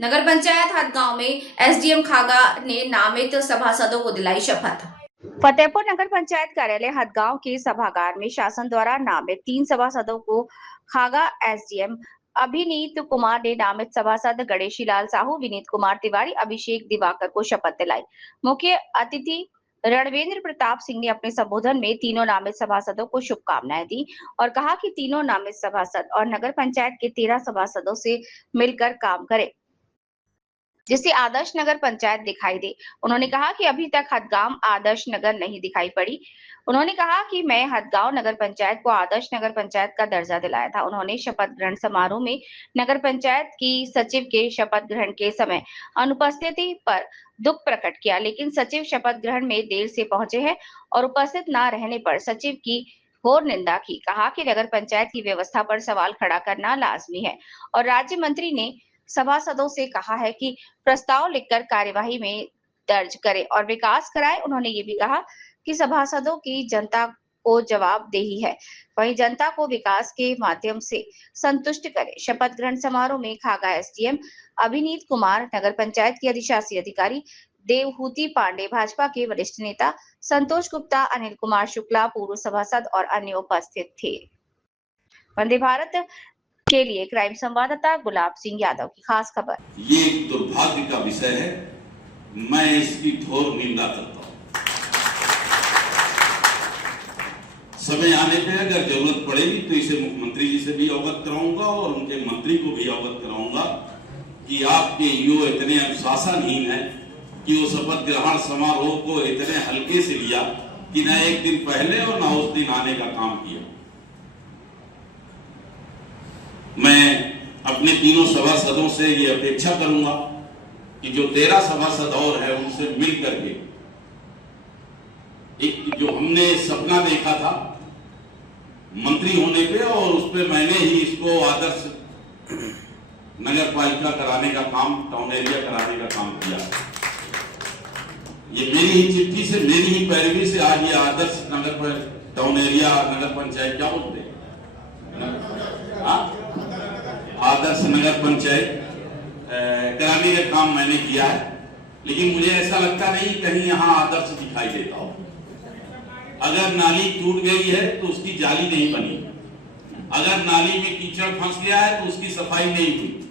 नगर पंचायत हदगांव में एसडीएम खागा ने नामित सभासदों को दिलाई शपथ। फतेहपुर नगर पंचायत कार्यालय हदगांव के सभागार में शासन द्वारा नामित 3 सभासदों को खागा एसडीएम अभिनीत कुमार ने नामित सभासद गणेशी लाल साहू, विनीत कुमार तिवारी, अभिषेक दिवाकर को शपथ दिलाई। मुख्य अतिथि रणवेंद्र प्रताप सिंह ने अपने संबोधन में तीनों नामित सभासदों को शुभकामनाएं दी और कहा कि तीनों नामित सभासद और नगर पंचायत के 13 सभासदों से मिलकर काम करें जिससे आदर्श नगर पंचायत दिखाई दे। उन्होंने कहा कि अभी तक हदगांव आदर्श नगर नहीं दिखाई पड़ी। उन्होंने कहा कि मैं हदगांव नगर पंचायत को आदर्श नगर पंचायत का दर्जा दिलाया था। उन्होंने शपथ ग्रहण समारोह में नगर पंचायत की सचिव के शपथ ग्रहण के समय अनुपस्थिति पर दुख प्रकट किया, लेकिन सचिव शपथ ग्रहण में देर से पहुंचे हैं और उपस्थित न रहने पर सचिव की घोर निंदा की। कहा कि नगर पंचायत की व्यवस्था पर सवाल खड़ा करना लाजमी है और राज्य मंत्री ने सभासदों से कहा है कि प्रस्ताव लिखकर कार्यवाही में दर्ज करें और विकास कराएं। उन्होंने ये भी कहा कि सभासदों की जनता को जवाबदेही है, वहीं जनता को विकास के माध्यम से संतुष्ट करें। शपथ ग्रहण समारोह में खागा एसडीएम अभिनीत कुमार, नगर पंचायत की अधिशासी अधिकारी देवहूति पांडे, भाजपा के वरिष्ठ नेता संतोष गुप्ता, अनिल कुमार शुक्ला, पूर्व सभासद और अन्य उपस्थित थे। वंदे भारत के लिए क्राइम संवाददाता गुलाब सिंह यादव की खास खबर। ये एक दुर्भाग्य का विषय है, मैं इसकी घोर निंदा करता हूं। समय आने पे अगर जरूरत पड़ेगी तो इसे मुख्यमंत्री जी से भी अवगत कराऊंगा और उनके मंत्री को भी अवगत कराऊंगा कि आपके ईओ इतने अनुशासनहीन है कि वो शपथ ग्रहण समारोह को इतने हल्के से लिया कि न एक दिन पहले और न उस दिन आने का काम किया। मैं अपने तीनों सभासदों से ये अपेक्षा करूंगा कि जो 13 सभासद और है उनसे मिल करके एक जो हमने सपना देखा था मंत्री होने पे और उस पे मैंने ही इसको आदर्श नगर पालिका कराने का काम, टाउन एरिया कराने का काम किया। ये मेरी ही चिट्ठी से, मेरी ही पैरवी से आज ये आदर्श नगर टाउन एरिया नगर पंचायत क्या बोलते हैं, आदर्श नगर पंचायत कराने का काम मैंने किया है। लेकिन मुझे ऐसा लगता नहीं कहीं यहाँ आदर्श दिखाई देता हो। अगर नाली टूट गई है तो उसकी जाली नहीं बनी, अगर नाली में कीचड़ फंस गया है तो उसकी सफाई नहीं हुई।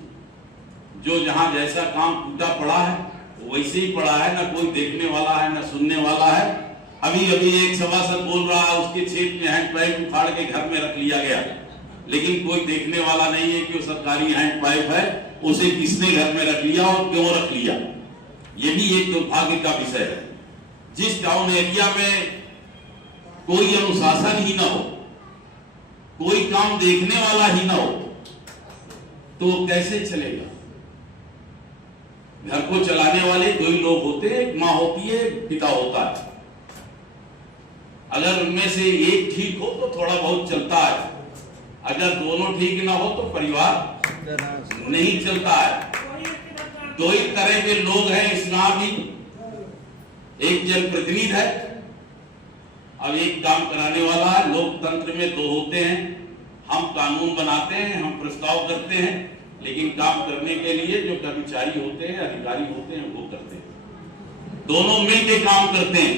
जो जहां जैसा काम टूटा पड़ा है वो वैसे ही पड़ा है, ना कोई देखने वाला है ना सुनने वाला है। अभी अभी एक सभासद बोल रहा है उसके क्षेत्र में हैंडपाइप उखाड़ के घर में रख लिया गया, लेकिन कोई देखने वाला नहीं है कि वो सरकारी हैंड पाइप है, उसे किसने घर में रख लिया और क्यों रख लिया। ये भी एक दुर्भाग्य का विषय है। जिस टाउन एरिया में कोई अनुशासन ही ना हो, कोई काम देखने वाला ही ना हो, तो कैसे चलेगा। घर को चलाने वाले दो ही लोग होते हैं, एक माँ होती है, पिता होता है। अगर उनमें से एक ठीक हो तो थोड़ा बहुत चलता है, अगर दोनों ठीक ना हो तो परिवार नहीं चलता है। दो ही तरह के लोग हैं इसमें भी, एक जनप्रतिनिधि है अब एक काम कराने वाला है। लोकतंत्र में दो होते हैं, हम कानून बनाते हैं, हम प्रस्ताव करते हैं, लेकिन काम करने के लिए जो कर्मचारी होते हैं, अधिकारी होते हैं, वो करते हैं। दोनों मिलकर काम करते हैं।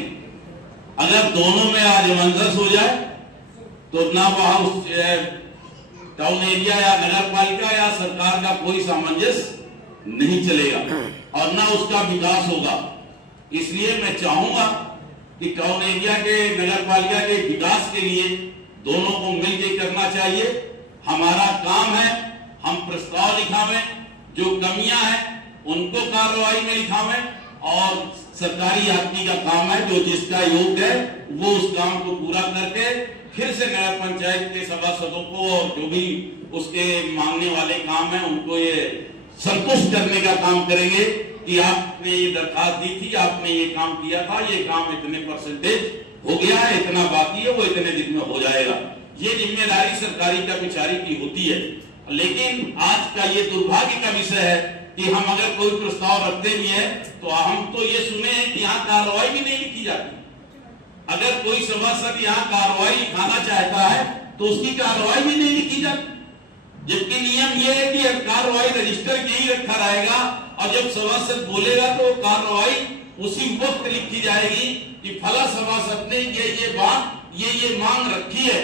अगर दोनों में सामंजस्य हो जाए तो ना वहां टाउन एरिया या नगर पालिका या सरकार का कोई सामंजस्य नहीं चलेगा और ना उसका विकास होगा। इसलिए मैं चाहूंगा कि टाउन एरिया के, नगर पालिका के विकास के लिए दोनों को मिलकर करना चाहिए। हमारा काम है हम प्रस्ताव लिखावें, जो कमियां हैं उनको कार्रवाई में लिखावें और सरकारी आदमी का काम है जो जिसका योग्य है वो उस काम को पूरा करके फिर से नगर पंचायत के सभासदों को और जो भी उसके मांगने वाले काम है उनको ये संतुष्ट करने का काम करेंगे कि आपने ये दरखास्त दी थी, आपने ये काम किया था, ये काम इतने परसेंटेज हो गया है, इतना बाकी है, वो इतने दिन में हो जाएगा। ये जिम्मेदारी सरकारी कर्मचारी की होती है। लेकिन आज का ये दुर्भाग्य का विषय है कि हम अगर कोई प्रस्ताव रखते भी है तो हम तो ये सुने हैं कि यहाँ कार्रवाई भी नहीं लिखी जाती। अगर कोई सभासद यहाँ कार्रवाई लिखाना चाहता है तो उसकी कार्रवाई भी नहीं लिखी जाती। जबकि नियम यह है कि कार्रवाई रजिस्टर यही रखा रहेगा और जब सभासद बोलेगा तो कार्रवाई उसी वक्त लिखी जाएगी कि फला सभासद ने ये मांग रखी है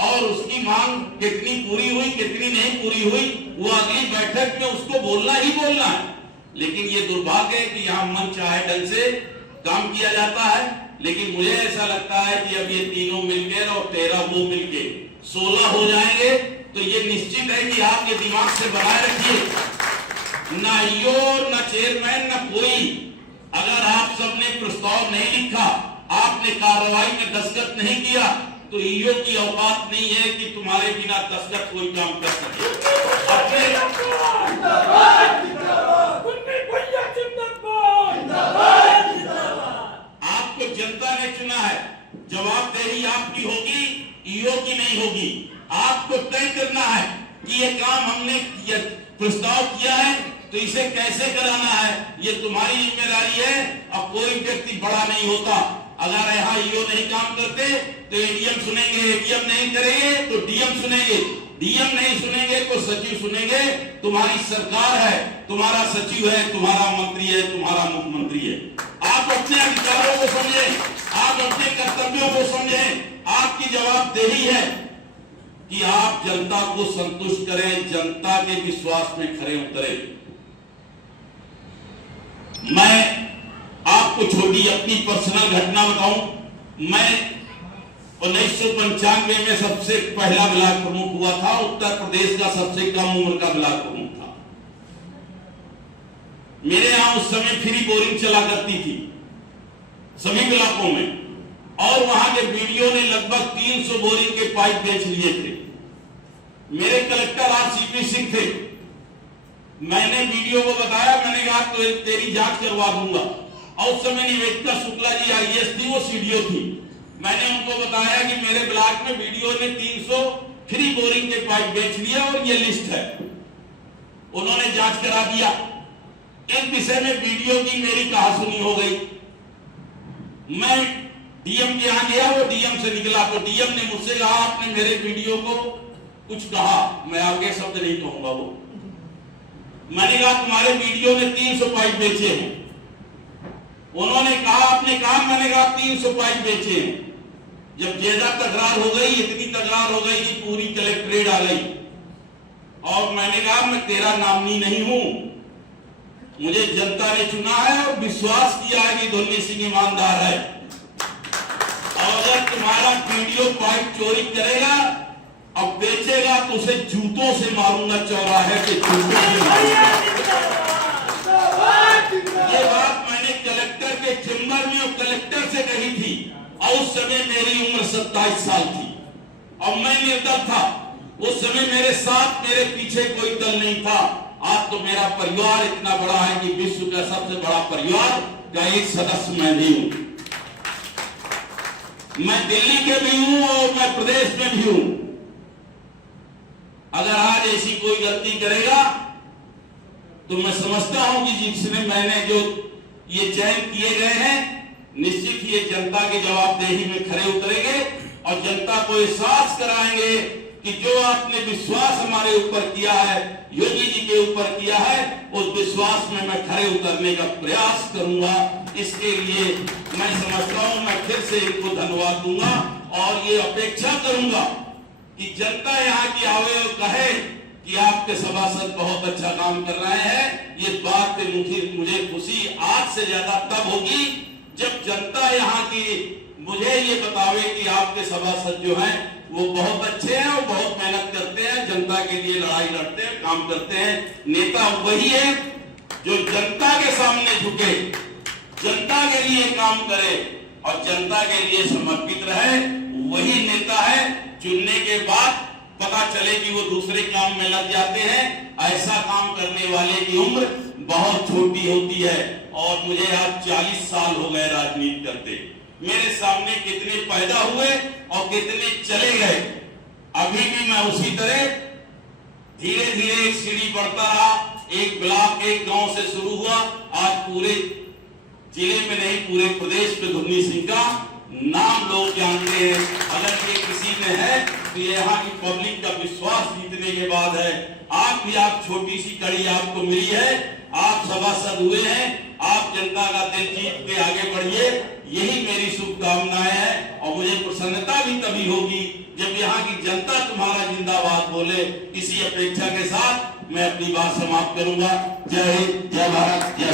और उसकी मांग कितनी पूरी हुई कितनी नहीं पूरी हुई वो अगली बैठक में उसको बोलना ही बोलना है। लेकिन ये दुर्भाग्य है कि यहाँ मन चाहे ढंग से काम किया जाता है। लेकिन मुझे ऐसा लगता है कि अब ये तीनों मिलकर और 13 वो मिलके 16 हो जाएंगे तो ये निश्चित है कि आप ये दिमाग से बनाए रखिए, ना ईओ ना चेयरमैन ना कोई, अगर आप सबने प्रस्ताव नहीं लिखा, आपने कार्रवाई में दस्तखत नहीं किया तो ईओ की औकात नहीं है कि तुम्हारे बिना दस्तखत कोई काम कर सके। आपको जनता ने चुना है, जवाबदेही आपकी होगी, ईओ की नहीं होगी। आपको तय करना है कि ये काम हमने प्रस्ताव किया है तो इसे कैसे कराना है, ये तुम्हारी जिम्मेदारी है। अब कोई व्यक्ति बड़ा नहीं होता, अगर यहाँ ईओ नहीं काम करते तो एडीएम सुनेंगे, एडीएम नहीं करेंगे तो डीएम सुनेंगे, डीएम नहीं सुनेंगे तो सचिव सुनेंगे। तुम्हारी सरकार है, तुम्हारा सचिव है, तुम्हारा मंत्री है, तुम्हारा मुख्यमंत्री है। आप अपने अधिकारों को समझें, आप अपने कर्तव्यों को समझें। आपकी जवाबदेही है कि आप जनता को संतुष्ट करें, जनता के विश्वास में खरे उतरे। मैं आपको छोटी अपनी पर्सनल घटना बताऊं। मैं 1995 में सबसे पहला ब्लॉक प्रमुख हुआ था, उत्तर प्रदेश का सबसे कम उम्र का ब्लॉक प्रमुख था। मेरे यहां उस समय फ्री बोरिंग चला करती थी सभी ब्लॉकों में, और वहां के बीडीओ ने लगभग 300 बोरिंग के पाइप बेच लिए थे। मेरे कलेक्टर आज सीपी सिंह थे। मैंने बीडीओ को बताया, मैंने कहा तो तेरी जांच करवा दूंगा। और उस समय निवेदिता शुक्ला जी आईएएस थी, वो सीडीओ थी। मैंने उनको बताया कि मेरे ब्लॉक में बीडीओ ने 300 फ्री बोरिंग के पाइप बेच लिया और ये लिस्ट है। उन्होंने जांच करा दिया। इस विषय में बीडीओ की मेरी कहासुनी हो गई। मैं डीएम के यहां गया, वो डीएम से निकला तो डीएम ने मुझसे कहा आपने मेरे बीडीओ को कुछ कहा, मैं आगे शब्द नहीं कहूंगा वो। मैंने कहा तुम्हारे बीडीओ ने 300 पाइप बेचे हैं। उन्होंने कहा आपने कहा, मैंने कहा 300 पाइप बेचे हैं। जब ज्यादा तकरार हो गई, इतनी तकरार हो गई कि पूरी कलेक्ट्रेट आ गई और मैंने कहा मैं तेरा नामनी नहीं हूं, मुझे जनता ने चुना है और विश्वास किया है कि धुन्नी सिंह ईमानदार है। और अगर तुम्हारा बीडीओ पाइप चोरी करेगा अब बेचेगा तो उसे जूतों से मारूंगा, चौराहे पे जूतों से मारूंगा। ये बात मैंने कलेक्टर के चेंबर में और कलेक्टर से कही थी और उस समय मेरी उम्र 27 साल थी और मैं निर्दल था। उस समय मेरे साथ मेरे पीछे कोई दल नहीं था। आज तो मेरा परिवार इतना बड़ा है कि विश्व का सबसे बड़ा परिवार का एक सदस्य मैं भी हूं। मैं दिल्ली के भी हूं और मैं प्रदेश में भी हूं। अगर आज ऐसी कोई गलती करेगा तो मैं समझता हूं कि जिसने मैंने जो ये चयन किए गए हैं निश्चित ही ये जनता की जवाबदेही में खरे उतरेंगे और जनता को एहसास कराएंगे कि जो आपने विश्वास हमारे ऊपर किया है, योगी जी के ऊपर किया है, उस विश्वास में मैं खरे उतरने का प्रयास करूंगा। इसके लिए मैं समझता हूं मैं फिर से इनको धन्यवाद दूंगा और ये अपेक्षा करूंगा कि जनता यहाँ की आवे और कहे कि आपके सभासद बहुत अच्छा काम कर रहे हैं। ये बात पे मुझे खुशी आज से ज्यादा तब होगी जब जनता यहाँ की मुझे ये बतावे कि आपके सभासद जो हैं वो बहुत अच्छे हैं और बहुत मेहनत करते हैं, जनता के लिए लड़ाई लड़ते हैं, काम करते हैं। नेता वही है जो जनता के सामने झुके, जनता के लिए काम करे और जनता के लिए समर्पित रहे। वही नेता है। चुनने के बाद पता चले कि वो दूसरे काम में लग जाते हैं, ऐसा काम करने वाले की उम्र बहुत छोटी होती है। और मुझे आज 40 साल हो गए राजनीति करते। मेरे सामने कितने पैदा हुए और कितने चले गए। अभी भी मैं उसी तरह धीरे धीरे एक सीढ़ी बढ़ता रहा। एक ब्लॉक एक गांव से शुरू हुआ, आज पूरे जिले में नहीं पूरे प्रदेश में धुन्नी सिंह का नाम लोग जानते हैं। अगर ये किसी में है तो ये यहाँ की पब्लिक का विश्वास जीतने के बाद है। आप छोटी सी कड़ी आपको मिली है, आप सभासद हुए हैं, आप जनता का दिल जीत के आगे बढ़िए, यही मेरी शुभकामनाएं हैं। और मुझे प्रसन्नता भी तभी होगी जब यहाँ की जनता तुम्हारा जिंदाबाद बोले। इसी अपेक्षा के साथ मैं अपनी बात समाप्त करूंगा। जय हिंद, जय भारत, जय